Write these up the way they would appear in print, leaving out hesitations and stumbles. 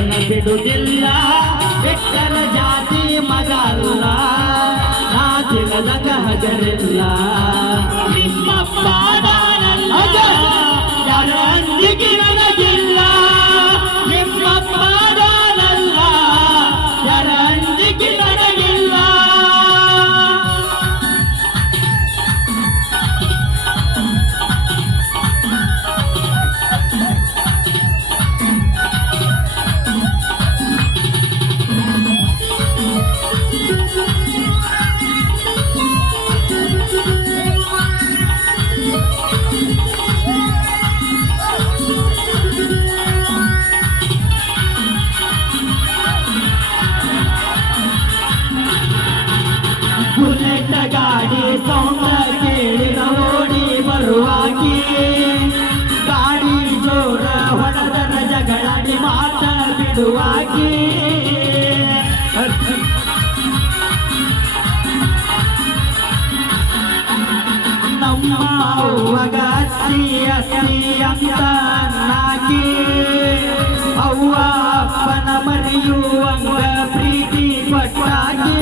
ನಿನ್ನ ಬಿಡುವುದಿಲ್ಲ ಬೆಟ್ಟರ ಜಾತಿ ಮಗಲ್ಲ ನಾ ತಿಳಿದಂಗ ಹಗರಿಲ್ಲ ನಿಮ್ಮಪ್ಪ ಯಾರ ಅಂದಿಗೆ ನನಗಿಲ್ಲ ನಿಮ್ಮಪ್ಪ ಯಾರ ಅಂದಿಗೆ ನನಗಿಲ್ಲ ಬುಲೆಟ್ ಗಾಡಿ ಸೌಂಡ ಕೇಳಿ ಓಡಿ ಬರುವಾಗಿ ಗಾಡಿ ಜೋರ ಹೊಡೆದರ ಜಗಳಾಡಿ ಮಾತ ಬಿಡುವಾಗಿ ನಮ್ಮ ಅವ್ವಗ ಅತ್ತಿ ಅತ್ತಿ ಅಂತ ನಾಕಿ ಅವ್ವ ಅಪ್ಪನ ಮರೆಯುವಂಗ ಪ್ರೀತಿ ಕೊಟ್ಟಾಗಿ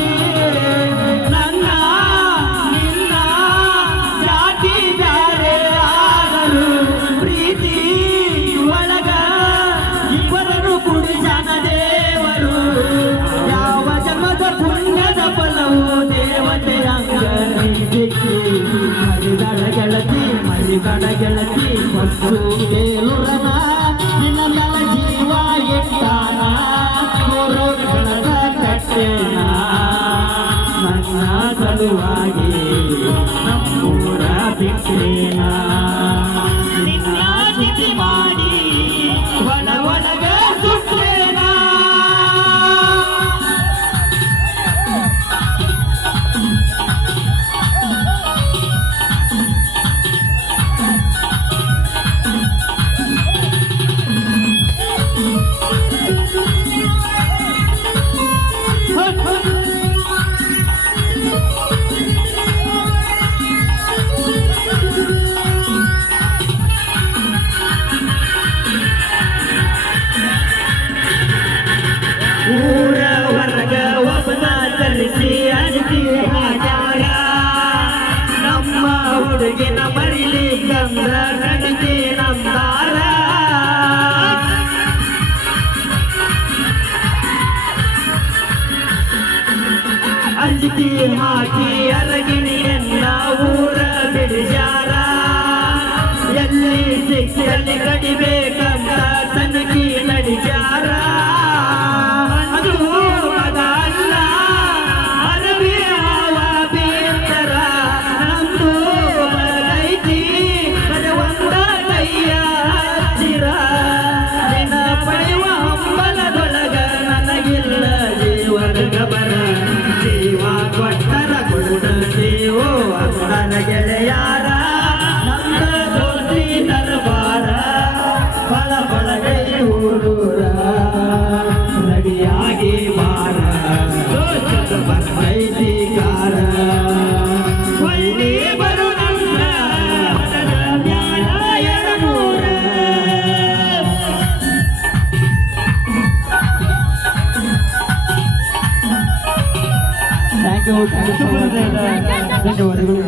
ಮರಿಗಡ ಗೆಳತಿ ಕೊಟ್ಟು ಕೇಳುರನ ನಿನ್ನ ಮೇಲೆ ಜೀವ ಇಟ್ಟಾನ ಗಳದ ಕಟ್ಟೇನ ನನ್ನ ಸಲುವಾಗಿ ನಮ್ಮೂರ ಬಿಟ್ಟೇನ ನಿನ್ನ ಚಿತಿ ಮಾಡಿ ಒಳಗ ಸುಟ್ಟೇನ ಊರ ಹೊರಗ ಒಬ್ಬನ ತರಿಸಿ ಅಡಿಸಿ ಹಾಜಾರ ನಮ್ಮ ಹುಡುಗಿನ ಮರಿಲಿ ಕಂದ್ರ ಕಡಿಗೆ ನಮ್ದಾರ ಅಂಜಿಕೆ ಹಾಕಿ ಅರಗಿಣಿಯನ್ನ ಊರ ಬಿಡಿಸ್ಯಾರ ಎಲ್ಲಿ ಸಿಕ್ಕಲ್ಲಿ ಕಡಿಬೇಕಂತ ತನಕಿ ನಡೆಸ್ಯಾರ ಜೀವ ಕೊಟ್ಟರ ಕೊಡುತ್ತೇವೋ ಅಪ್ಪನ ಗೆಳೆಯಾರ ನಮ್ಮ ದೋಸ್ತಿ ದರ್ಬಾರ ಫಲ ಫಲಗೈ ಊರೂರ ನಡಿಯಾಗಿ ಬಾರ ಬರ್ತೈತಿಕಾರ ಒಳ್ಳಿ ಬರು ನಮ್ಮ ಎರಡೂರ Thank you so much. ಧನ್ಯವಾದಗಳು.